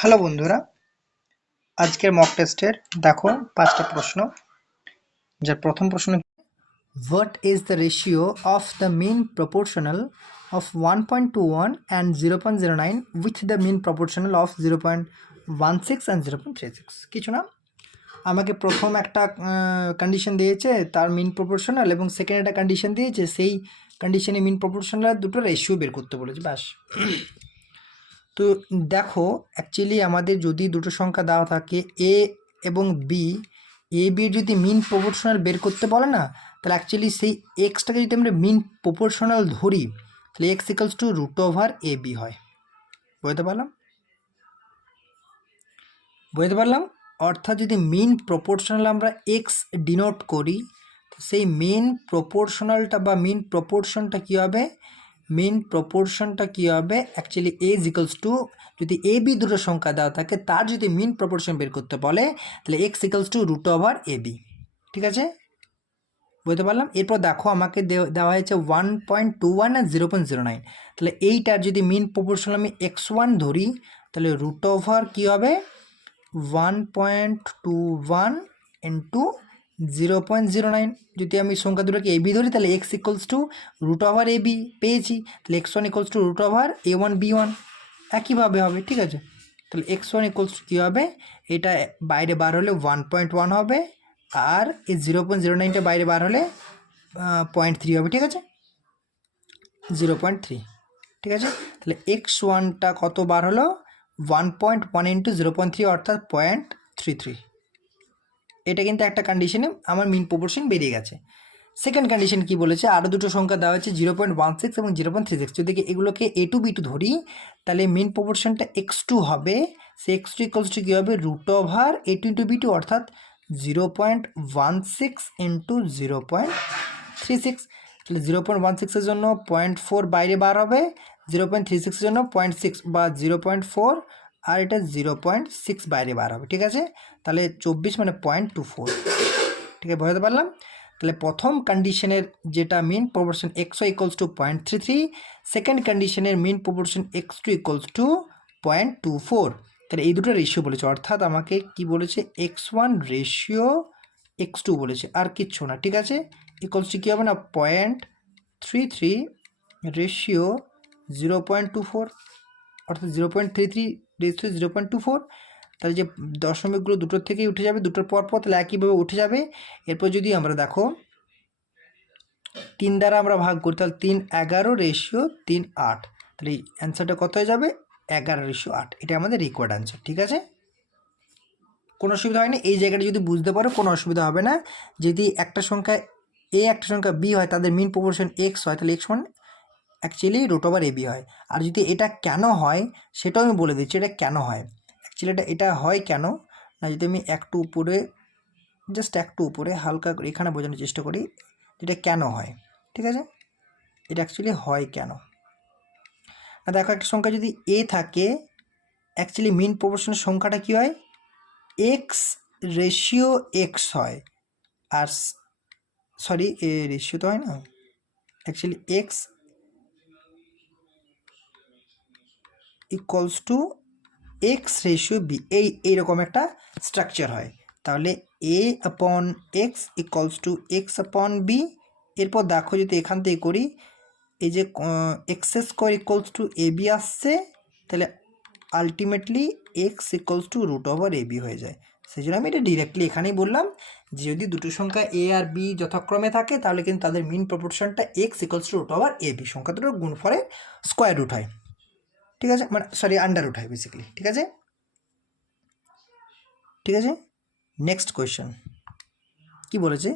Hello বন্ধুরা, আজকের mock টেস্টের দেখো 5টা প্রশ্ন। যার প্রথম প্রশ্ন, what is the ratio of the mean proportional of 1.21 and 0.09 with the mean proportional of 0.16 and 0.36? কিছু না, আমাকে প্রথম একটা কন্ডিশন দিয়েছে তার মিন প্রপোর্শনাল, এবং সেকেন্ড একটা কন্ডিশন দিয়েছে সেই কন্ডিশনে মিন প্রপোর্শনাল দুটো রেশিও বের করতে বলেছে, ব্যাস। তো দেখো, অ্যাকচুয়ালি আমাদের যদি দুটো সংখ্যা দেওয়া থাকে এ এবং বি, এ বি যদি মিন প্রপোর্শনাল বের করতে বলে না, তাহলে অ্যাকচুয়ালি সেই এক্সটাকে যদি আমরা মিন প্রপোর্শনাল ধরি, তাহলে x equals to root over a b হয়। বুঝতে পারলাম? অর্থাৎ যদি মিন প্রপোর্শনাল আমরা এক্স ডিনোট করি, তো সেই মিন প্রপোর্শনালটা বা মিন প্রপোর্শনটা কী হবে? অ্যাকচুয়ালি এ ইকালস টু, যদি এ বি দুটো সংখ্যা দেওয়া থাকে তার যদি মিন প্রপোর্শন বের করতে বলে, তাহলে x equals to root over a b. ঠিক আছে, বুঝতে পারলাম? এরপর দেখো, আমাকে দেওয়া হয়েছে 1.21 আর 0.09, তাহলে এইটার যদি মিন প্রপোর্শন আমি x1 ধরি, তাহলে রুট ওভার কী হবে? 1.21 ইন্টু 0.09। যদি আমি সংখ্যা দুটোকে এ বি ধরি, তাহলে x equals to root over a b পেয়েছি, তাহলে x1 equals to root over a1 b1 একইভাবে হবে। ঠিক আছে, তাহলে x1 ইকুয়ালস টু কী হবে? এটা বাইরে বার হলে 1.1 হবে, আর এই 0.09টা বাইরে বার হলে 0.3 হবে। ঠিক আছে, 0.3। ঠিক আছে, তাহলে x1টা কত বার হলো? 1.1 ইন্টু 0.3 অর্থাৎ 0.33। এটা কিন্তু একটা কন্ডিশনে আমার মিন প্রপোর্শন বেরিয়ে গেছে। সেকেন্ড কন্ডিশন কি বলেছে? আরও দুটো সংখ্যা দেওয়া হচ্ছে 0.16 এবং 0.36। যদি এগুলোকে এ টু বি টু ধরি, তাহলে মিন প্রপোর্শনটা x2 হবে। সে x2 ইকুয়ালস টু কী হবে? রুট ওভার এ টু ইন্টু বি টু অর্থাৎ 0.16 ইন্টু 0.36। তাহলে 0.16-এর জন্য 0.4 বাইরে বার হবে, 0.36-এর জন্য 0.6 বা 0.4, আর এটা 0.6 বাইরে বার হবে। ঠিক আছে, তাহলে 24 মানে 0.24। ঠিক আছে, বোঝাতে পারলাম? তাহলে প্রথম কন্ডিশনের যেটা mean proportion x1 equals to 0.33, second কন্ডিশনের mean proportion x2 equals to 0.24। তাহলে এই দুটো রেশিও বলেছে, অর্থাৎ আমাকে কি বলেছে? x1 রেশিও x2 বলেছে, আর কিচ্ছু না। ঠিক আছে, ইকুয়ালস টু কী হবে না? 0.33 রেশিও 0.24, অর্থাৎ 0.33 রেশিও 0.24। তাহলে যে দশমিকগুলো দুটোর থেকেই উঠে যাবে, দুটোর পর পর, তাহলে একইভাবে উঠে যাবে। এরপর যদি আমরা দেখো 3 দ্বারা আমরা ভাগ করি, তাহলে 3 11 রেশিও 3 8, তাহলে এই অ্যান্সারটা কত হয়ে যাবে? 11 রেশিও 8। এটা আমাদের রিকোয়ার্ড অ্যান্সার। ঠিক আছে, কোনো অসুবিধা হয় না। এই জায়গাটা যদি বুঝতে পারো কোনো অসুবিধা হবে না। যদি একটা সংখ্যা এ একটা সংখ্যা বি হয়, তাদের মিন প্রপোর্শন এক্স হয়, তাহলে x1 actually root over a b হয়। আর যদি এটা কেন হয় সেটাও আমি বলে দিচ্ছি, এটা কেন হয়। অ্যাকচুয়ালি এটা হয় কেন না, যদি আমি একটু উপরে, জাস্ট একটু উপরে হালকা করে এখানে বোঝানোর চেষ্টা করি এটা কেন হয়। ঠিক আছে, এটা অ্যাকচুয়ালি হয় কেন না, দেখো, একটা সংখ্যা যদি এ থাকে, অ্যাকচুয়ালি মিন প্রপোর্শনের সংখ্যাটা কী হয়? এক্স রেশিও এক্স হয়। আর সরি, এ রেশিও তো হয় না, actually x equals to x ratio b, এইরকম একটা স্ট্রাকচার হয়। তাহলে a upon x equals to x upon b. এরপর দেখো, যদি এখান থেকে করি, এই যে x square equals to a b আসছে, তাহলে ultimately x equals to root over a b হয়ে যায়। সেই জন্য আমি এটা ডিরেক্টলি এখানেই বললাম যে যদি দুটো সংখ্যা এ আর বি যথাক্রমে থাকে, তাহলে কিন্তু তাদের মিন প্রপোর্শনটা x equals to root over a b, সংখ্যা দুটোর গুণফলের স্কোয়ার রুট হয়। ঠিক আছে, মানে সরি, আন্ডার রুট হয় বেসিক্যালি। ঠিক আছে, ঠিক আছে। নেক্সট কোয়েশ্চেন কি বলেছে?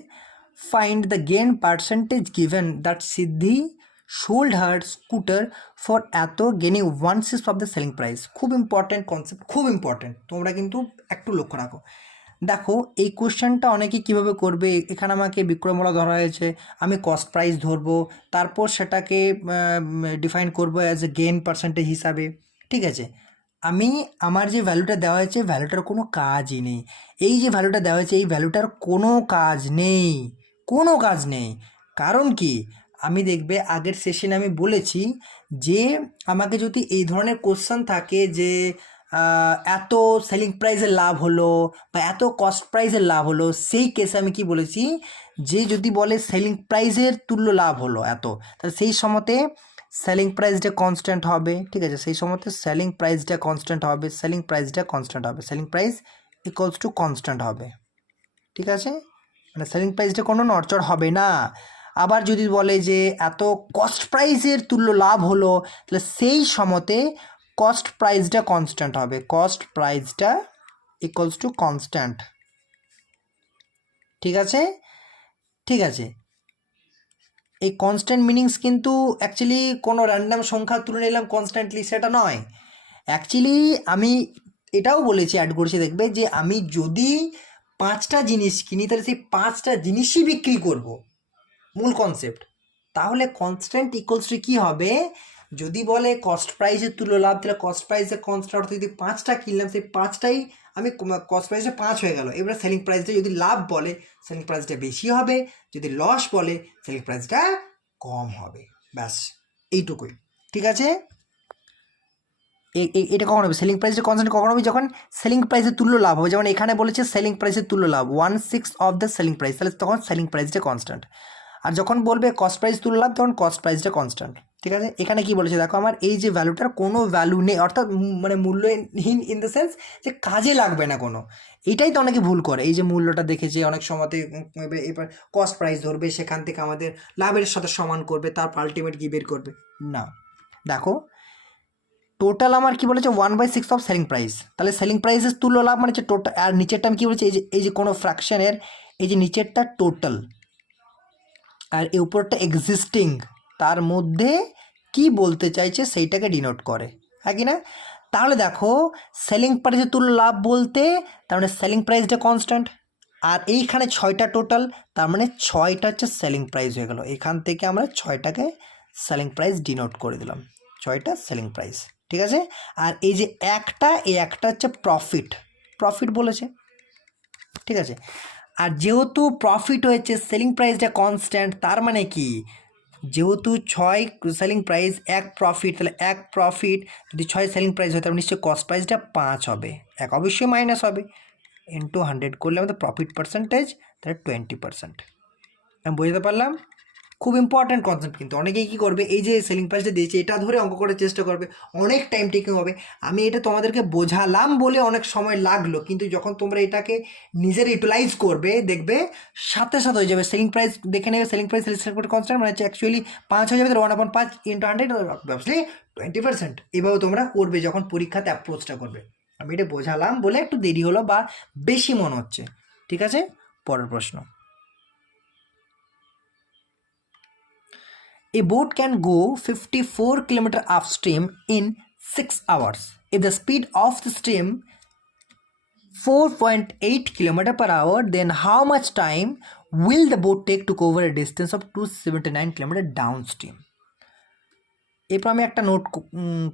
Find the gain percentage given that Siddhi sold her scooter for এত gaining 1/6 of the selling price. খুব ইম্পর্ট্যান্ট কনসেপ্ট, খুব ইম্পর্ট্যান্ট, তোমরা কিন্তু একটু লক্ষ্য রাখো। দেখো, এই কোয়েশ্চেনটা অনেকে কীভাবে করবে, এখানে আমাকে বিক্রয়মূল্য ধরা হয়েছে, আমি কস্ট প্রাইস ধরবো, তারপর সেটাকে ডিফাইন করবো অ্যাজ এ গেন পার্সেন্টেজ হিসাবে। ঠিক আছে, আমি আমার যে ভ্যালুটা দেওয়া হয়েছে, ভ্যালুটার কোনো কাজই নেই। এই যে ভ্যালুটা দেওয়া হয়েছে, এই ভ্যালুটার কোনো কাজ নেই, কোনো কাজ নেই। কারণ কি, আমি দেখবে আগের সেশনে আমি বলেছি যে আমাকে যদি এই ধরনের কোশ্চেন থাকে যে এত সেলিং প্রাইসের লাভ হলো বা এত কস্ট প্রাইসের লাভ হলো, সেই কেসে আমি কি বলেছি যে যদি বলে সেলিং প্রাইসের তুল্য লাভ হলো এত, তাহলে সেই সময়তে সেলিং প্রাইসটা কনস্ট্যান্ট হবে। ঠিক আছে, সেই সময়তে সেলিং প্রাইসটা কনস্ট্যান্ট হবে, সেলিং প্রাইসটা কনস্ট্যান্ট হবে, selling price equals to constant হবে। ঠিক আছে, মানে সেলিং প্রাইসটা কোনো নড়চড় হবে না। আবার যদি বলে যে এত কস্ট প্রাইসের তুল্য লাভ হলো, তাহলে সেই সময়তে কস্ট প্রাইসটা কনস্ট্যান্ট হবে, কস্ট প্রাইসটা ইকুয়ালস টু কনস্ট্যান্ট। ঠিক আছে, ঠিক আছে, এই কনস্ট্যান্ট মিনিংস কিন্তু অ্যাকচুয়ালি কোনো র্যান্ডাম সংখ্যা তুলে নিলাম কনস্ট্যান্টলি, সেটা নয়। অ্যাকচুয়ালি আমি এটাও বলেছি, অ্যাড করেছি, দেখবে যে আমি যদি 5টা জিনিস কিনি তাহলে সেই 5টা জিনিসই বিক্রি করব, মূল কনসেপ্ট। তাহলে কনস্ট্যান্ট ইকুয়ালস টু কী হবে, যদি বলে কস্ট প্রাইসের তুল্য লাভ, তাহলে কস্ট প্রাইসের কনস্ট্যান্ট, অর্থাৎ যদি 5টা কিনলাম সেই 5টাই আমি কস্ট প্রাইসে 5 হয়ে গেল। এবার সেলিং প্রাইসটা যদি লাভ বলে সেলিং প্রাইসটা বেশি হবে, যদি লস বলে সেলিং প্রাইসটা কম হবে, ব্যাস এইটুকুই। ঠিক আছে, এটা কখন হবে, সেলিং প্রাইসটা কনস্ট্যান্ট কখন হবে, যখন সেলিং প্রাইসের তুল্য লাভ হবে। যেমন এখানে বলেছে সেলিং প্রাইসের তুল্য লাভ 1/6 অফ দ্য সেলিং প্রাইস, তাহলে তখন সেলিং প্রাইসটা কনস্ট্যান্ট। আর যখন বলবে কস্ট প্রাইস তুল্য লাভ তখন কস্ট প্রাইসটা কনস্ট্যান্ট। ঠিক আছে, এখানে কি বলেছে দেখো, আমার এই যে ভ্যালুটার কোনো ভ্যালু নেই, অর্থাৎ মানে মূল্যহীন ইন দ্য সেন্স যে কাজে লাগবে না কোনো। এটাই তো অনেকে ভুল করে, এই যে মূল্যটা দেখেছে অনেক সময়তে এবার কস্ট প্রাইস ধরবে, সেখান থেকে আমাদের লাভের সাথে সমান করবে, তারপর আলটিমেট কি বের করবে না। দেখো টোটাল আমার কি বলেছে 1/6 অফ সেলিং প্রাইস, তাহলে সেলিং প্রাইসের তুল্য লাভ মানে হচ্ছে টোটাল। আর নিচেরটা আমি কী বলেছি, এই যে কোনো ফ্র্যাকশনের এই যে নিচেরটা টোটাল আর এই উপরটা এক্সিস্টিং, তার মধ্যে কি বলতে চাইছে সেইটাকে ডিনোট করে, হ্যাঁ কি না। তাহলে দেখো সেলিং প্রাইসের তুল্য লাভ বলতে তার মানে সেলিং প্রাইসটা কনস্ট্যান্ট, আর এইখানে 6টা টোটাল, তার মানে 6টা হচ্ছে সেলিং প্রাইস হয়ে গেল। এখান থেকে আমরা 6টাকে সেলিং প্রাইস ডিনোট করে দিলাম, 6টা সেলিং প্রাইস। ঠিক আছে, আর এই যে এই একটা হচ্ছে প্রফিট, প্রফিট বলেছে। ঠিক আছে, আর যেহেতু প্রফিট হয়েছে সেলিং প্রাইসটা কনস্ট্যান্ট, তার মানে কি যেহেতু 6 সেলিং প্রাইস 1 প্রফিট, তাহলে 1 প্রফিট যদি 6 সেলিং প্রাইস হয় তাহলে নিশ্চয়ই কস্ট প্রাইসটা 5 হবে, 1 অবশ্যই মাইনাস হবে, ইন্টু 100 করলে আমাদের প্রফিট পার্সেন্টেজ তাহলে 20%। আমি বুঝতে পারলাম, খুব ইম্পর্ট্যান্ট কনসেপ্ট। কিন্তু অনেকেই কী করবে, এই যে সেলিং প্রাইসটা দিয়েছে এটা ধরে অঙ্ক করার চেষ্টা করবে, অনেক টাইম টেকিং হবে। আমি এটা তোমাদেরকে বোঝালাম বলে অনেক সময় লাগলো, কিন্তু যখন তোমরা এটাকে নিজের ইউটিলাইজ করবে দেখবে সাথে সাথে হয়ে যাবে। সেলিং প্রাইস দেখে নেবে, সেলিং প্রাইস কনস্ট্যান্ট মানে হচ্ছে অ্যাকচুয়ালি 5 হয়ে যাবে, তাহলে 1/5 ইন্টু 100 অবভিয়াসলি 20%। এভাবে তোমরা করবে যখন পরীক্ষাতে অ্যাপ্রোচটা করবে। আমি এটা বোঝালাম বলে একটু দেরি হলো বা বেশি মনে হচ্ছে। ঠিক আছে, পরের প্রশ্ন। A boat can go 54 km upstream in 6 hours. If the speed of the stream 4.8 km per hour, then how much time will the boat take to cover a distance of 279 km downstream? এরপর আমি একটা note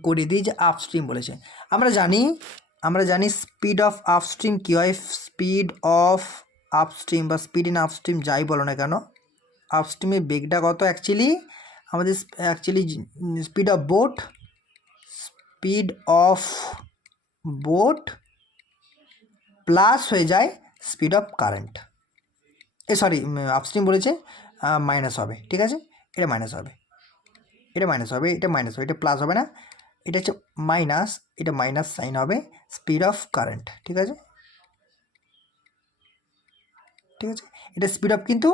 করে দিই যে upstream বলেছে। আমরা জানি speed of upstream কী হয়, স্পিড অফ আপস্ট্রিম বা স্পিড ইন আপস্ট্রিম যাই বলো না কেন, আপস্ট্রিমের বেগটা কত অ্যাকচুয়ালি আমাদের স্পিড অফ বোট প্লাস হয়ে যায় speed of current, sorry upstream বলেছে মাইনাস হবে। ঠিক আছে, এটা মাইনাস হবে, এটা মাইনাস হবে, এটা মাইনাস হবে, এটা প্লাস হবে না, এটা হচ্ছে মাইনাস, এটা মাইনাস সাইন হবে স্পিড অফ কারেন্ট। ঠিক আছে, ঠিক আছে, এটা স্পিড অফ কিন্তু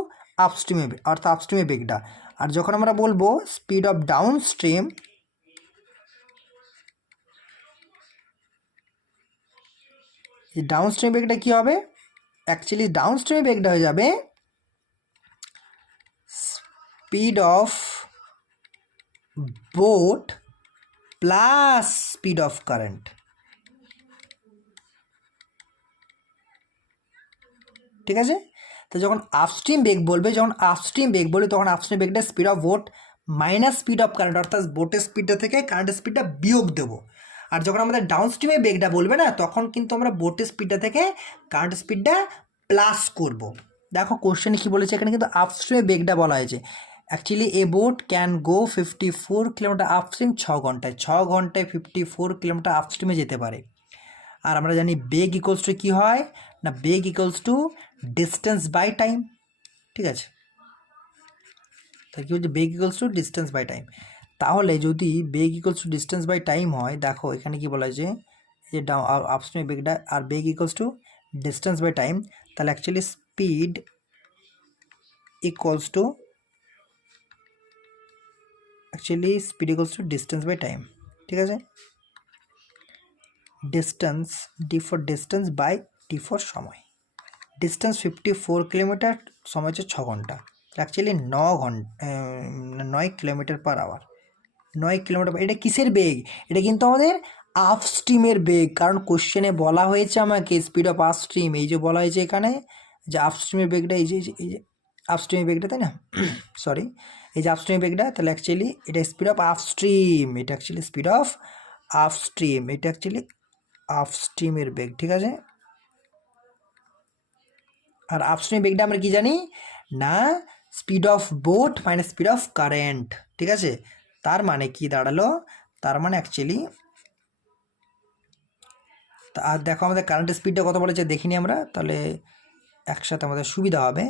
আপস্ট্রিমে, অর্থাৎ আপস্ট্রিমে বেগটা। আর যখন আমরা বলবো স্পিড অফ ডাউন স্ট্রিম, এই ডাউন স্ট্রিম বেগটা কী হবে, অ্যাকচুয়ালি ডাউন স্ট্রিমে বেগটা হয়ে যাবে speed of boat plus speed of current. ঠিক আছে, তো যখন আপস্ট্রিম বেগ বলবে তখন আপস্ট্রিম বেগটা speed of boat minus speed of current, অর্থাৎ বোটের স্পিডটা থেকে কারেন্টের স্পিডটা বিয়োগ দেবো। আর যখন আমাদের ডাউন স্ট্রিমে বেগটা বলবে না, তখন কিন্তু আমরা বোটের স্পিডটা থেকে কারেন্টের স্পিডটা প্লাস করব। দেখো কোশ্চেনে কী বলেছে, এখানে কিন্তু আপস্ট্রিমে বেগটা বলা হয়েছে। Actually a boat can go 54 kilometre upstream 6 ঘন্টায় 54 কিলোমিটার আপস্ট্রিমে যেতে পারে। আর আমরা জানি বেগ ইকুয়ালস টু কী হয় না, বেগ equals to distance by time, ঠিক আছে। তাই কী হচ্ছে, বেগ equals to distance by time. তাহলে যদি বেগ equals to distance by time হয়, দেখো এখানে কি বলা হয়েছে, যে আপস্ট্রিম বেগটা আর বেগ equals to distance by time, তাহলে actually speed equals to distance by time, ঠিক আছে। Distance, D for distance by T for সময়। ডিস্টেন্স 54 কিলোমিটার, সময় হচ্ছে 6 ঘন্টা, actually 9 kilometre per hour, 9 kilometre. এটা কিসের বেগ? এটা কিন্তু আমাদের আপস্ট্রিমের বেগ, কারণ কোশ্চেনে বলা হয়েছে আমাকে স্পিড অফ আপস্ট্রিম, এই যে বলা হয়েছে এখানে যে আপস্ট্রিমের বেগটা, এই যে আপস্ট্রিমের বেগটা, তাই না, সরি, এই যে আপস্ট্রিমের বেগটা, তাহলে অ্যাকচুয়ালি এটা স্পিড অফ আপস্ট্রিম, এটা অ্যাকচুয়ালি স্পিড অফ আপস্ট্রিম, এটা অ্যাকচুয়ালি আপস্ট্রিমের বেগ, ঠিক আছে। আর আপস্ট্রিম বেগটা আমরা কি জানি না, speed of boat minus speed of current, ঠিক আছে। তার মানে কি দাঁড়ালো, তার মানে অ্যাকচুয়ালি, আর দেখো আমাদের কারেন্টের স্পিডটা কত বলেছে দেখিনি আমরা, তাহলে একসাথে আমাদের সুবিধা হবে।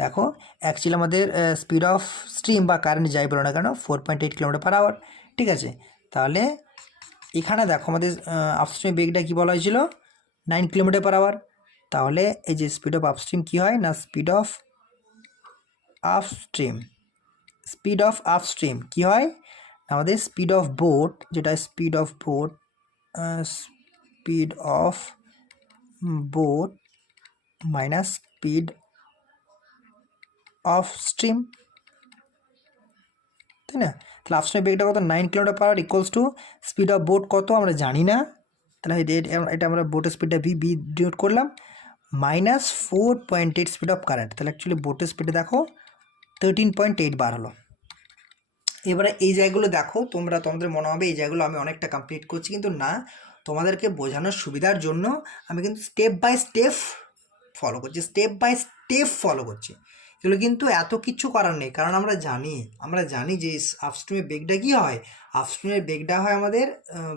দেখো অ্যাকচুয়ালি আমাদের স্পিড অফ স্ট্রিম বা কারেন্ট যাই বলো না কেন 4.8 কিলোমিটার পার আওয়ার, ঠিক আছে। তাহলে এখানে দেখো আমাদের আপস্ট্রিম বেগটা কী বলা হয়েছিল, 9 কিলোমিটার পার আওয়ার। তাহলে এই যে স্পিড অফ আপস্ট্রিম কী হয় না, স্পিড অফ আপস্ট্রিম কী হয়, আমাদের স্পিড অফ বোট, যেটা speed of boat minus speed of stream, তাই না। তাহলে আপস্ট্রিমের বেগটা কত, 9 kilometre per hour equals to speed of boat কত আমরা জানি না, তাহলে এটা আমরা বোটের স্পিডটা বি ডিনোট করলাম, মাইনাস 4.8 স্পিড অফ কারেন্ট, তাহলে অ্যাকচুয়ালি বোটের স্পিডে দেখো 13.8 বার হলো। এবারে এই জায়গাগুলো দেখো তোমাদের মনে হবে এই জায়গাগুলো আমি অনেকটা কমপ্লিট করছি, কিন্তু না, তোমাদেরকে বোঝানোর সুবিধার জন্য আমি কিন্তু স্টেপ বাই স্টেপ ফলো করছি, এগুলো কিন্তু এত কিছু করার নেই, কারণ আমরা জানি যে আপস্ট্রিমের বেগটা কী হয়, আপস্ট্রিমের বেগটা হয় আমাদের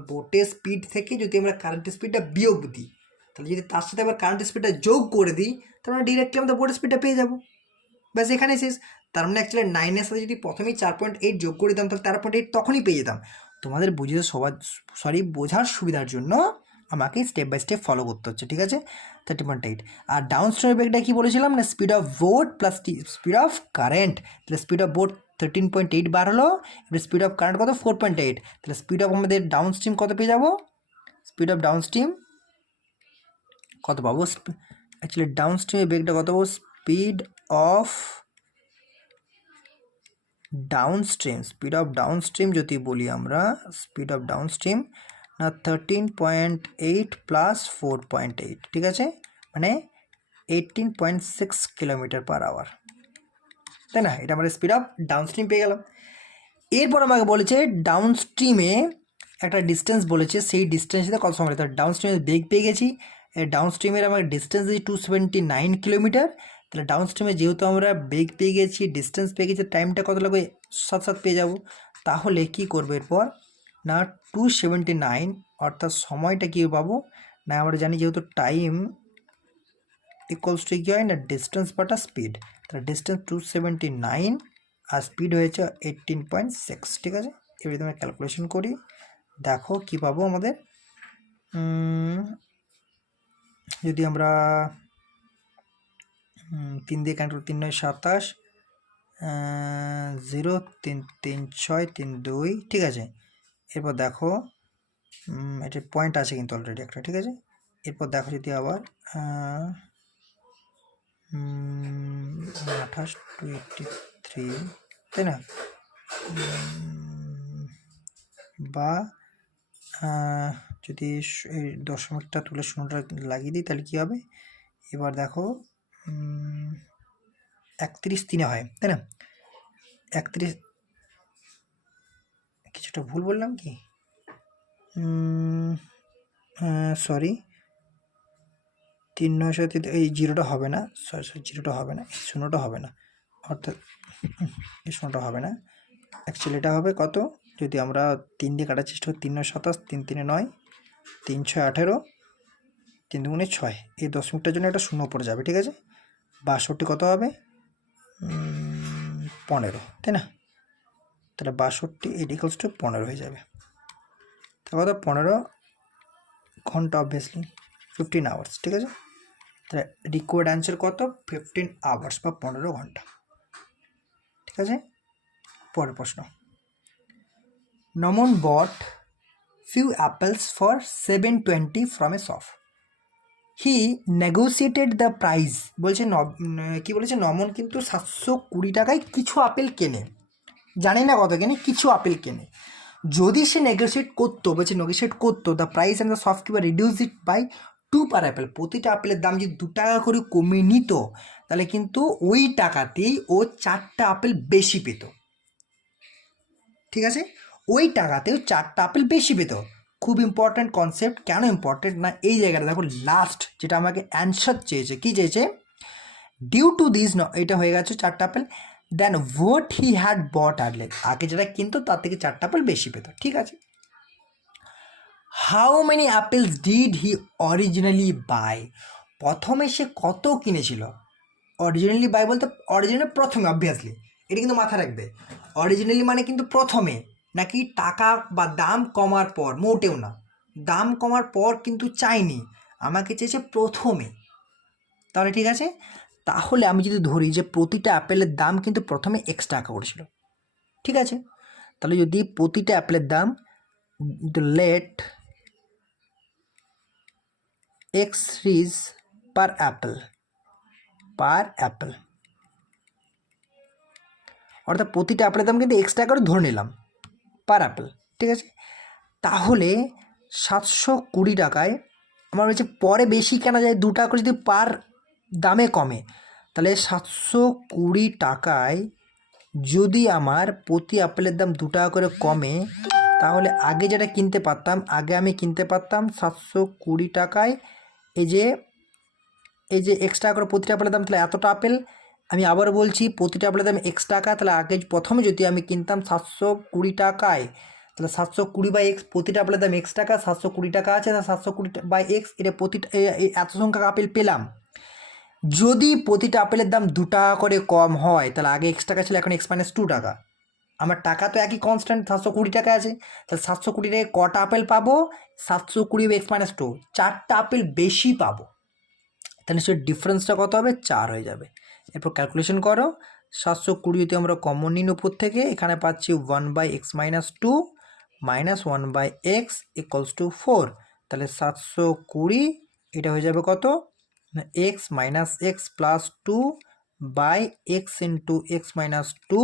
বোটের স্পিড থেকে যদি আমরা কারেন্টের স্পিডটা বিয়োগ দিই, তাহলে যদি তার সাথে আবার কারেন্টের স্পিডটা যোগ করে দিই, তাহলে ডিরেক্টলি আমাদের বোটের স্পিডটা পেয়ে যাবো, ব্যাস এখানে শেষ। তার মানে অ্যাকচুয়ালি 9-এর সাথে যদি প্রথমেই 4.8 যোগ করে দিতাম, তাহলে 4.8 তখনই পেয়ে যেতাম। তোমাদের বোঝার সুবিধার জন্য আমাকে স্টেপ বাই স্টেপ ফলো করতে হচ্ছে, ঠিক আছে। 30.8, আর ডাউন স্ট্রিমের বেগটা কী বলেছিলাম না, speed of boat plus speed of current, তাহলে স্পিড অফ বোট 13.8 বার হলো, এবার স্পিড অফ কারেন্ট কত 4.8, তাহলে স্পিড অফ আমাদের ডাউন স্ট্রিম কত পেয়ে যাবো, স্পিড অফ ডাউন স্ট্রিম কত পাবো, অ্যাকচুয়ালি ডাউন স্ট্রিমের বেগটা কত পাবো, স্পিড অফ ডাউনস্ট্রিম যদি বলি আমরা, স্পিড অফ ডাউনস্ট্রিম না 13.8 প্লাস 4.8, ঠিক আছে, মানে 18.6 কিলোমিটার পার আওয়ার, তাই না। এটা আমরা স্পিড অফ ডাউনস্ট্রিম পেয়ে গেলাম। এরপর আমাকে বলেছে ডাউনস্ট্রিমে একটা ডিস্টেন্স বলেছে, সেই ডিস্টেন্সে কত সময়, তার ডাউনস্ট্রিমের বেগ পেয়ে গেছি, ডাউনস্ট্রিমের আমাকে ডিস্টেন্স দিয়েছি 279 কিলোমিটার, তাহলে ডাউনস্ট্রিমে যেহেতু আমরা বেগ পেয়ে গেছি, ডিস্টেন্স পেয়ে গেছি, টাইমটা কত লাগবে, সাথে পেয়ে যাব। তাহলে কি করবো এরপর না, 279 অর্থাৎ সময়টা কী পাবো না, আমরা জানি যেহেতু টাইম ইকুয়ালস টু কী হয় না, ডিস্টেন্স বাটা স্পিড, তাহলে ডিস্টেন্স 279 আর স্পিড হয়েছে 18.6, ঠিক আছে। এবার যদি আমরা ক্যালকুলেশন করি, দেখো কি পাবো আমাদের, যদি আমরা 3 দিয়ে ক্যালকুলেট, 3 9 27, 0 3 3 6 3 2, ঠিক আছে। এরপর দেখো এটা পয়েন্ট আছে কিন্তু অলরেডি একটা, ঠিক আছে। এরপর দেখো যদি আবার 28 283, তাই না, বা যদি এই দশমিকটা তুলে শূন্যটা লাগিয়ে দিই তাহলে কী হবে, এবার দেখো 31 3 হয়, তাই না, 31, কিছুটা ভুল বললাম কি, সরি 3 9 এই জিরোটা হবে না, জিরোটা হবে না, এই শূন্যটা হবে না, অর্থাৎ এই শূন্যটা হবে না, অ্যাকচুয়ালি এটা হবে কত, যদি আমরা 3 দিয়ে কাটার চেষ্টা করি, 3 9 27, 3 3 9, 3 6 18, 3 দুগুণে 6, এই দশমিকটার জন্য একটা শূন্য পড়ে যাবে, ঠিক আছে। 62 কত হবে 15, তাই না? তাহলে 62 8 ইকুয়ালস টু 15 হয়ে যাবে। তারপর 15 ঘন্টা, অবভিয়াসলি 15 আওয়ার্স, ঠিক আছে। তাহলে রিকোয়ার্ড অ্যান্সার কত 15 আওয়ার্স বা 15 ঘন্টা, ঠিক আছে। পরের প্রশ্ন, নমন বট few apples for 720 from a shop. He negotiated the price. বলছে কি বলেছে, নমন কিন্তু 720 টাকায় কিছু আপেল কেনে, জানি না কত কেনে, কিছু আপেল কেনে। যদি সে নেগোসিয়েট করতো, বলছে নেগোসিয়েট করতো the price and the shopkeeper reduce it by 2 per apple, প্রতিটা আপেলের দাম যদি 2 টাকা করে কমিয়ে নিত, তাহলে কিন্তু ওই টাকাতেই ও 4টা আপেল বেশি পেত, ঠিক আছে। ওই টাকাতেও 4টা আপেল বেশি পেত। খুব ইম্পর্ট্যান্ট কনসেপ্ট। কেন ইম্পর্টেন্ট না, এই জায়গাটা দেখো লাস্ট যেটা আমাকে অ্যান্সার চেয়েছে, কি চেয়েছে, ডিউ টু দিস, এটা হয়ে গেছে 4টা apple, then what he had bought earlier, আগে যেটা কিনতো তার থেকে 4টা আপেল বেশি পেত, ঠিক আছে। How many apples did he originally buy, প্রথমে সে কত কিনেছিল, অরিজিনালি বাই বলতে অরিজিনাল প্রথমে, অবভিয়াসলি এটা কিন্তু মাথা রাখবে, অরিজিনালি মানে কিন্তু প্রথমে, নাকি টাকা বা দাম কমার পর, মোটেও না, দাম কমার পর কিন্তু চাইনি, আমাকে চেয়েছে প্রথমে, তাহলে ঠিক আছে। তাহলে আমি যদি ধরি যে প্রতিটা অ্যাপেলের দাম কিন্তু প্রথমে X টাকা করেছিল, ঠিক আছে। তাহলে যদি প্রতিটা অ্যাপেলের দাম let X is per apple, অর্থাৎ প্রতিটা অ্যাপেলের দাম কিন্তু X টাকা করে ধরে নিলাম পার অ্যাপেল, ঠিক আছে। তাহলে 720 টাকায় আমার হচ্ছে পরে বেশি কেনা যায় 2 টাকা করে যদি পার দামে কমে, তাহলে 720 টাকায় যদি আমার প্রতি আপেলের দাম 2 টাকা করে কমে, তাহলে আগে যেটা কিনতে পারতাম, আগে আমি কিনতে পারতাম 720 টাকায়, এই যে X টাকা করে প্রতিটা আপেলের দাম, তাহলে এতটা আপেল, আমি আবার বলছি প্রতিটা আপেলের দাম X টাকা, তাহলে আগে প্রথমে যদি আমি কিনতাম 720 টাকায়, তাহলে 720 বাই X, প্রতিটা আপেলের দাম X টাকা, 720 টাকা আছে, তাহলে 720 বাই X, এটা প্রতিটা এত সংখ্যক আপেল পেলাম। যদি প্রতিটা আপেলের দাম 2 টাকা করে কম হয়, তাহলে আগে X টাকা ছিল, এখন X মাইনাস 2 টাকা, আমার টাকা তো একই কনস্ট্যান্ট 720 টাকা আছে, তাহলে 720 টাকায় কটা আপেল পাবো, 720 বাই X মাইনাস 2, 4টা আপেল বেশি পাবো, তাহলে সে ডিফারেন্সটা কত হবে 4 হয়ে যাবে। এরপর ক্যালকুলেশন করো, 720 যদি আমরা কমন নিন উপর থেকে, এখানে পাচ্ছি 1 by X minus 2 minus 1 by X equals to 4, তাহলে 720 এটা হয়ে যাবে কত, X minus X plus 2 by X into X minus 2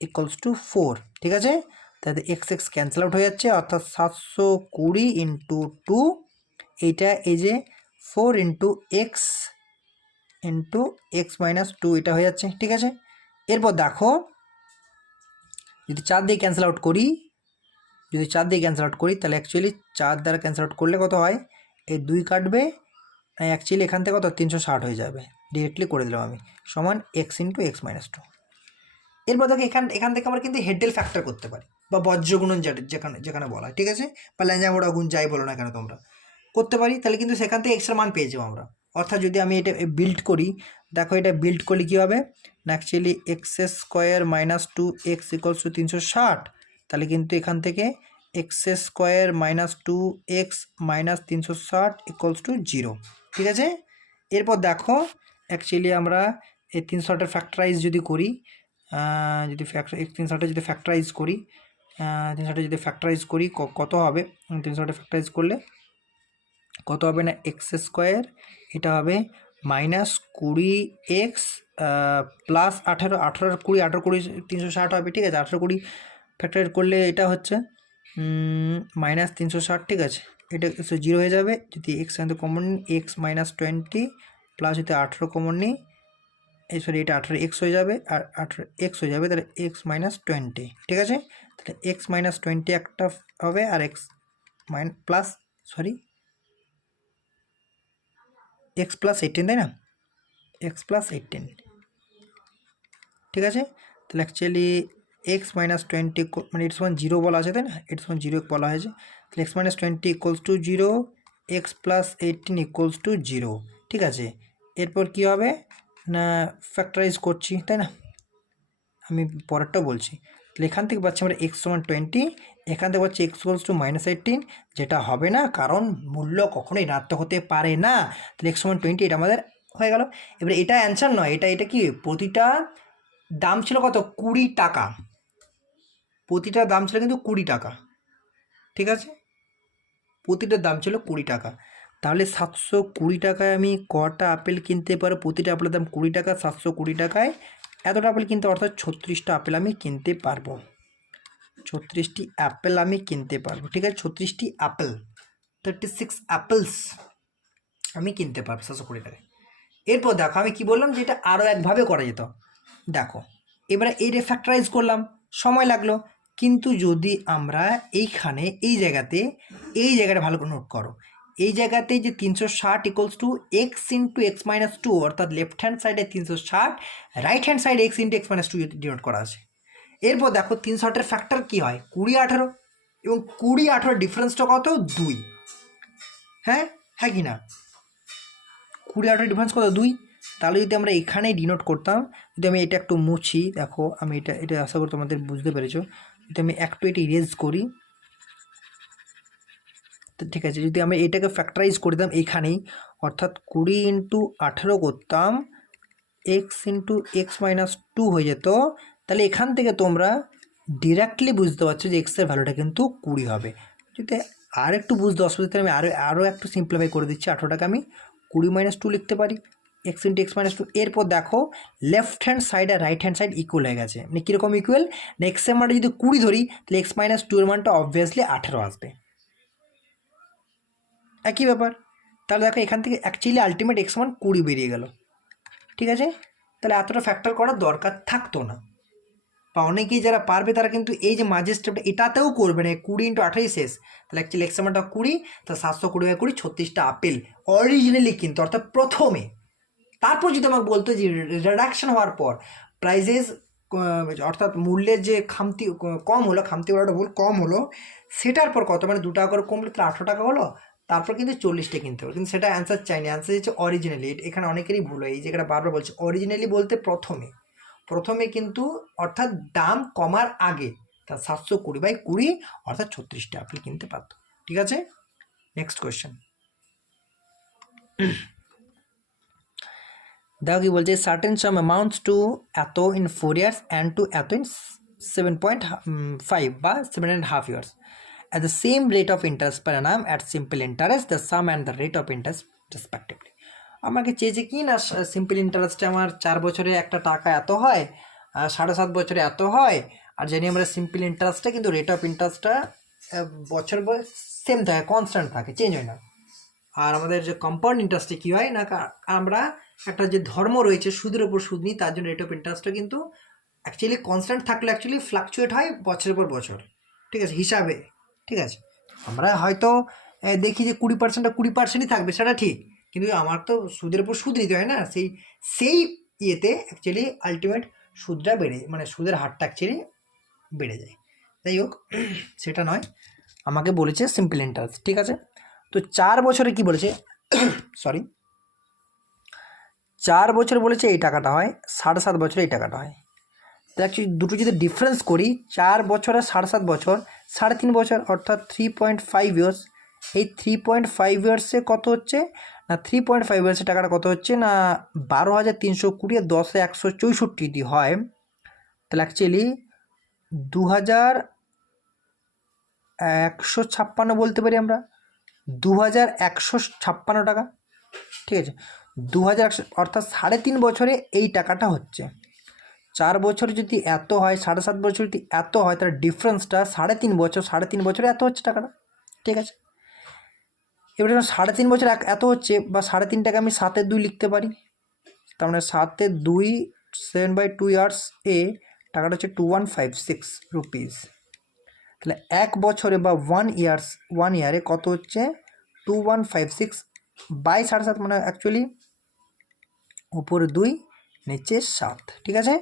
equals to 4, ঠিক আছে। তাহলে X ক্যান্সেল আউট হয়ে যাচ্ছে, অর্থাৎ 720 ইন্টু 2, এইটা এই যে 4 ইন্টু X মাইনাস 2, এটা হয়ে যাচ্ছে, ঠিক আছে। এরপর দেখো যদি 4 দিয়ে ক্যান্সেল আউট করি, তাহলে অ্যাকচুয়ালি 4 দ্বারা ক্যান্সেল আউট করলে কত হয়, এই 2 কাটবে, অ্যাকচুয়ালি এখান থেকে কত 360 হয়ে যাবে, ডিরেক্টলি করে দিলাম আমি, সমান X ইন্টু X মাইনাস 2। এরপর দেখো এখান থেকে আমরা কিন্তু হেডেল ফ্যাক্টর করতে পারি, বা বজ্রগুণন যেখানে বলা হয়, ঠিক আছে, বা ল্যাঞ্জামোড়া গুণ যাই বলো না কেন তোমরা, করতে পারি। তাহলে কিন্তু সেখান থেকে এক্সের মান পেয়ে যাবো আমরা। অর্থাৎ যদি আমি এটা বিল্ড করি, দেখো এটা বিল্ড করলে কী হবে না, actually x² minus 2x equals to 360, তাহলে কিন্তু এখান থেকে x² minus 2x minus 360 equals two 0, ঠিক আছে। এরপর দেখো অ্যাকচুয়ালি আমরা এই 360 ফ্যাক্টরাইজ যদি করি, যদি 360 যদি ফ্যাক্টরাইজ করি, 360 যদি ফ্যাক্টরাইজ করি কত হবে, 360 ফ্যাক্টরাইজ করলে কত হবে না, x² এটা হবে মাইনাস 20x প্লাস 18, 18 360 হবে, ঠিক আছে। 18 ফ্যাক্টরাইজ করলে এটা হচ্ছে মাইনাস 360, ঠিক আছে, এটা 0 হয়ে যাবে। যদি x কমন নিই, x মাইনাস 20 প্লাস যদি 18 কমন নিই, সরি এটা 18x হয়ে যাবে, আর 18x হয়ে যাবে, তাহলে x মাইনাস 20, ঠিক আছে। তাহলে x মাইনাস 20 একটা হবে, আর x প্লাস x প্লাস 18, তাই না, x প্লাস 18, ঠিক আছে। তাহলে অ্যাকচুয়ালি x মাইনাস 20 মানে এটা সমান 0 বলা আছে, তাই না, এটা সমান 0 বলা হয়েছে, তাহলে x minus 20 equals to 0, x plus 18 equals to 0, ঠিক আছে। এরপর কি হবে না ফ্যাক্টরাইজ করছি, তাই না, আমি পরেরটা বলছি। তাহলে এখান থেকে পাচ্ছি আমরা এক্স সমান 20, এখান থেকে পাচ্ছি এক্স ইকুয়ালস টু -18, যেটা হবে না কারণ মূল্য কখনোই ঋণাত্মক হতে পারে না। তাহলে এক্স সমান 20 এটা আমাদের হয়ে গেল। এবারে এটা অ্যান্সার নয়, এটা কি প্রতিটা দাম ছিল কত 20 টাকা, প্রতিটা দাম ছিল কিন্তু 20 টাকা, ঠিক আছে, প্রতিটার দাম ছিল 20 টাকা। তাহলে 720 টাকায় আমি কটা আপেল কিনতে পারো, প্রতিটা আপেলের দাম 20 টাকা, 720 টাকায় এতটা আপেল কিনতে, অর্থাৎ 36টা আপেল আমি কিনতে পারবো, 36টি অ্যাপেল আমি কিনতে পারবো, ঠিক আছে, 36টি অ্যাপেল, 36 অ্যাপেলস আমি কিনতে পারবো 720 টাকায়। এরপর দেখো আমি কি বললাম যে এটা আরও একভাবে করা যেত। দেখো এবারে এই রেফ্যাক্টরাইজ করলাম, সময় লাগলো, কিন্তু যদি আমরা এইখানে এই জায়গাটা ভালো করে নোট করো, এই জায়গাতে যে 360 equals to x into x minus two, অর্থাৎ লেফট হ্যান্ড সাইডে 360, রাইট হ্যান্ড সাইডে x into x minus two denote করা আছে। এরপর দেখো 360-এর ফ্যাক্টর কী হয় 20 18, এবং 20 18 ডিফারেন্সটা কত 2, হ্যাঁ হ্যাঁ কি না, 20 18 ডিফারেন্স কত 2। তাহলে যদি আমরা এখানেই ডিনোট করতাম, যদি আমি এটা একটু মুছি, দেখো আমি এটা আশা করি তোমাদের বুঝতে পেরেছো, যদি আমি একটু এটা ইরেজ করি, তো ঠিক আছে, যদি আমি এটাকে ফ্যাক্টরাইজ করে দিতাম এইখানেই, অর্থাৎ 20 ইন্টু 18 করতাম, x into x minus two হয়ে যেত, তাহলে এখান থেকে তোমরা ডিরেক্টলি বুঝতে পারছো যে এক্সের ভ্যালুটা কিন্তু 20 হবে। যদি আর একটু বুঝতে অসুবিধা আমি আরও একটু সিম্পলিফাই করে দিচ্ছি, 18টাকে আমি 20 মাইনাস টু লিখতে পারি, x into x minus two. এরপর দেখো লেফট হ্যান্ড সাইড আর রাইট হ্যান্ড সাইড ইকুয়াল হয়ে গেছে, মানে কীরকম ইকুয়াল না, এক্সের মানটা যদি 20 ধরি তাহলে এক্স মাইনাস টু এর মানটা অবভিয়াসলি 18 আসবে, একই ব্যাপার। তাহলে দেখো এখান থেকে অ্যাকচুয়ালি আলটিমেট এক্স মান 20 বেরিয়ে গেল, ঠিক আছে। তাহলে এতটা ফ্যাক্টর করার দরকার থাকতো না, বা অনেকেই যারা পারবে তারা কিন্তু এই যে মাঝের স্টেপটা এটাতেও করবে না, 20 ইন্টু 18 শেষ, তাহলে অ্যাকচুয়ালি এক্স মানটা 20, তা 720/20 36টা আপেল অরিজিনালি কিন্তু, অর্থাৎ প্রথমে। তারপর যদি আমাকে বলতো যে রিডাকশন হওয়ার পর প্রাইজেস, অর্থাৎ মূল্যের যে খামতি কম হলো, খামতি বলাটা ভুল, কম হলো, সেটার পর কত, মানে 2 টাকা করে কমলে তাহলে 18 টাকা হলো, তারপর কিন্তু 40টা কিনতে হবে, কিন্তু সেটা অ্যান্সার চাইনি, অ্যান্সার হচ্ছে অরিজিনালি। এখানে অনেকেরই ভুল হয়, এই জায়গাটা বারবার বলছে অরিজিনালি বলতে প্রথমে কিন্তু, অর্থাৎ দাম কমার আগে, তা 720/20 অর্থাৎ 36টা আপনি কিনতে পারতো, ঠিক আছে। নেক্সট কোয়েশ্চেন দেখো কি বলছে, সার্টেন সাম অ্যামাউন্টস টু এত ইন 4 ইয়ার্স অ্যান্ড টু এত ইন 7.5 বা 7.5 years at the same rate of interest per annum at simple interest, the sum and the rate of interest respectively. আমাকে চেয়েছে কি না সিম্পল ইন্টারেস্টে আমার 4 বছরে একটা টাকা এত হয়, 7.5 বছরে এত হয়, আর জানি আমরা সিম্পল ইন্টারেস্টে কিন্তু রেট অফ ইন্টারেস্টটা বছর সেম থাকে, কনস্ট্যান্ট থাকে, চেঞ্জ হয় না। আর আমাদের যে কম্পাউন্ড ইন্টারেস্টে কী হয় না, আমরা একটা যে ধর্ম রয়েছে সুদের উপর সুদ নিই, তার জন্য রেট অফ ইন্টারেস্টটা কিন্তু অ্যাকচুয়ালি কনস্ট্যান্ট থাকলে অ্যাকচুয়ালি ফ্লাকচুয়েট হয় বছরের পর বছর, ঠিক আছে, হিসাবে, ঠিক আছে। আমরা হয়তো দেখি যে 20%টা 20%ই থাকবে, সেটা ঠিক, কিন্তু আমার তো সুদের উপর সুদ নিতে হয় না, সেই ইয়েতে অ্যাকচুয়ালি আলটিমেট সুদটা বেড়ে, মানে সুদের হারটা অ্যাকচুয়ালি বেড়ে যায়। যাই হোক সেটা নয়, আমাকে বলেছে সিম্পল ইন্টারেস্ট, ঠিক আছে। তো 4 বছরে কি বলেছে সরি 4 বছর বলেছে এই টাকাটা হয়, 7.5 বছরে এই টাকাটা হয়। তো অ্যাকচুয়ালি দুটো যদি ডিফারেন্স করি, 4 বছরে 7.5 বছর 3.5 বছর, অর্থাৎ 3.5 ইয়ার্স। এই 3.5 ইয়ার্সে কত হচ্ছে না, 3.5 ইয়ার্সে টাকাটা কত হচ্ছে না 12,320, 10-এ 164 যদি হয়, তাহলে অ্যাকচুয়ালি 2,156 বলতে পারি আমরা, 2,156 টাকা, ঠিক আছে। 2,100 অর্থাৎ 3.5 বছরে এই টাকাটা হচ্ছে। 4 বছর যদি এত হয়, 7.5 বছর যদি এত হয়, তার ডিফারেন্সটা 3.5 বছর, 3.5 বছরে এত হচ্ছে টাকাটা, ঠিক আছে। এবারে 3.5 বছর এত হচ্ছে, বা 3.5টাকে আমি 7/2 লিখতে পারি, তার মানে 7/2 7/2 ইয়ার্স এ টাকাটা হচ্ছে 2156 রুপিস। তাহলে 1 বছরে বা 1 ইয়ারে কত হচ্ছে 2156 বাই 7.5, মানে অ্যাকচুয়ালি উপরে 2 নিচে 7, ঠিক আছে।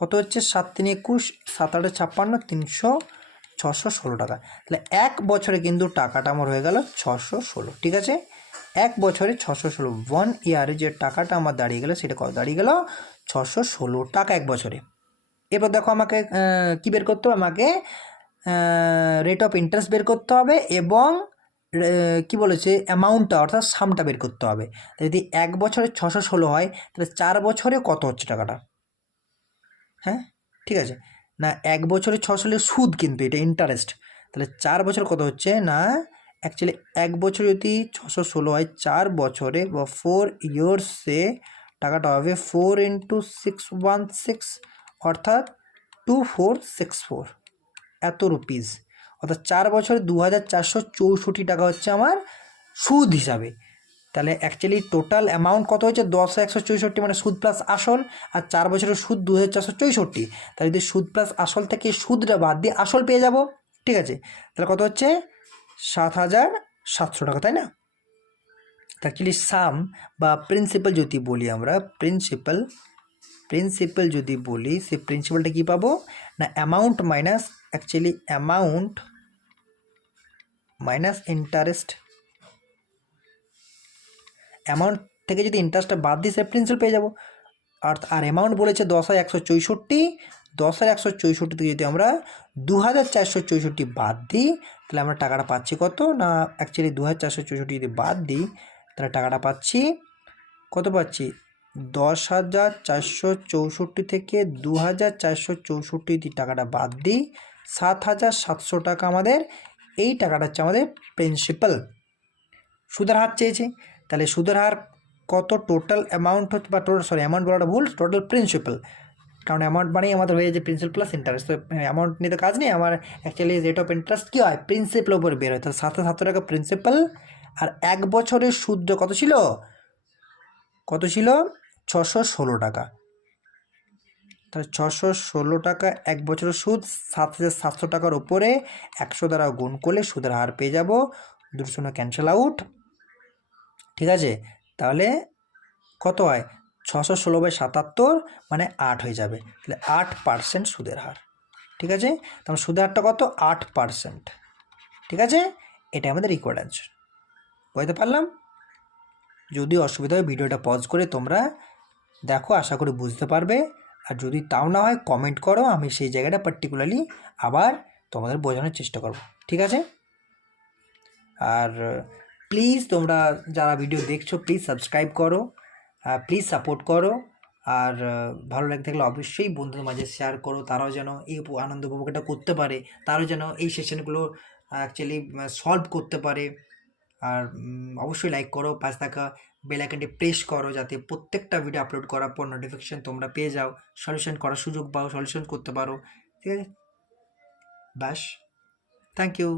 কত হচ্ছে 7 3 21 7 8 56 300 টাকা। তাহলে 1 বছরে কিন্তু টাকাটা আমার হয়ে গেল 616, ঠিক আছে? 1 বছরে 616, 1 ইয়ারে যে টাকাটা আমার দাঁড়িয়ে গেল সেটা কত দাঁড়িয়ে গেল? 616 টাকা 1 বছরে। এরপর দেখো আমাকে কী বের করতে হবে? আমাকে রেট অফ ইন্টারেস্ট বের করতে হবে এবং কি বলেছে অ্যামাউন্টটা অর্থাৎ সামটা বের করতে হবে। যদি 1 বছরে 616 হয় তাহলে 4 বছরে কত হচ্ছে টাকাটা? হ্যাঁ, ঠিক আছে না, 1 বছরে 616 সুদ, কিন্তু এটা ইন্টারেস্ট। তাহলে 4 বছর কত হচ্ছে না, অ্যাকচুয়ালি 1 বছর যদি 616 হয় 4 বছরে বা 4 ইয়ার্সে টাকাটা হবে 4 × 616 অর্থাৎ 2464 এত রুপিস, অর্থাৎ 4 বছরে 2464 টাকা হচ্ছে আমার সুদ হিসাবে। তাহলে অ্যাকচুয়ালি টোটাল অ্যামাউন্ট কত হচ্ছে? 10,164 মানে সুদ প্লাস আসল, আর 4 বছরের সুদ 2,464। তাহলে যদি সুদ প্লাস আসল থেকে সুদটা বাদ দিয়ে আসল পেয়ে যাব, ঠিক আছে? তাহলে কত হচ্ছে? 7,700 টাকা, তাই না? অ্যাকচুয়ালি সাম বা প্রিন্সিপাল যদি বলি আমরা, প্রিন্সিপাল যদি বলি, সেই প্রিন্সিপালটা কী পাবো না, amount minus actually amount minus interest, amount থেকে যদি ইন্টারেস্টটা বাদ দিই সে প্রিন্সিপাল পেয়ে যাবো। আর অ্যামাউন্ট বলেছে 10,164, 10,164 থেকে যদি আমরা 2,464 বাদ দিই তাহলে আমরা টাকাটা পাচ্ছি কত না, অ্যাকচুয়ালি 2,464 যদি বাদ দিই তাহলে টাকাটা পাচ্ছি কত? পাচ্ছি 10,464 থেকে 2,464 যদি টাকাটা বাদ দিই 7,700 টাকা আমাদের, এই টাকাটা হচ্ছে আমাদের প্রিন্সিপাল। সুদের হার চেয়েছে, তাহলে সুদের হার কত? টোটাল অ্যামাউন্ট হচ্ছে, বা টোটাল অ্যামাউন্ট বলাটা ভুল, টোটাল প্রিন্সিপাল, কারণ অ্যামাউন্ট মানেই আমাদের হয়ে যাচ্ছে প্রিন্সিপাল প্লাস ইন্টারেস্ট। তো অ্যামাউন্ট নিয়ে তো কাজ নেই, আমার অ্যাকচুয়ালি রেট অফ ইন্টারেস্ট কী হয়? প্রিন্সিপালের উপরে বের হয়। তাহলে 7,700 টাকা প্রিন্সিপাল, আর 1 বছরের সুদ কত ছিল? 616 টাকা। তাহলে 616 টাকা 1 বছরের সুদ, 7,700 টাকার উপরে 100 দ্বারা গুণ করলে সুদের হার পেয়ে যাব, 200 ক্যান্সেল আউট, ঠিক আছে? তাহলে কত হয়? 616/77 মানে 8 হয়ে যাবে। তাহলে 8% সুদের হার, ঠিক আছে? তাহলে সুদের হারটা কত? 8%, ঠিক আছে? এটা আমাদের রিকোয়ার্ড অ্যান্সার। বুঝতে পারলাম? যদি অসুবিধা হয় ভিডিওটা পজ করে তোমরা দেখো, আশা করি বুঝতে পারবে। আর যদি তাও না হয় কমেন্ট করো, আমি সেই জায়গাটা পার্টিকুলারলি আবার তোমাদের বোঝানোর চেষ্টা করব, ঠিক আছে? আর প্লিজ তোমরা যারা ভিডিও দেখছো প্লিজ সাবস্ক্রাইব করো, প্লিজ সাপোর্ট করো। আর ভালো লাগে থাকলে অবশ্যই বন্ধুদের মাঝে শেয়ার করো, তারাও যেন এই আনন্দ উপভোগটা করতে পারে, তারাও যেন এই সেশনগুলো অ্যাকচুয়ালি সলভ করতে পারে। আর অবশ্যই লাইক করো, পাশে থাকা বেল আইকনটি প্রেস করো যাতে প্রত্যেকটা ভিডিও আপলোড করার পর নোটিফিকেশান তোমরা পেয়ে যাও, সলিউশন করার সুযোগ পাও, সলিউশন করতে পারো, ঠিক আছে? ব্যাস, থ্যাংক ইউ।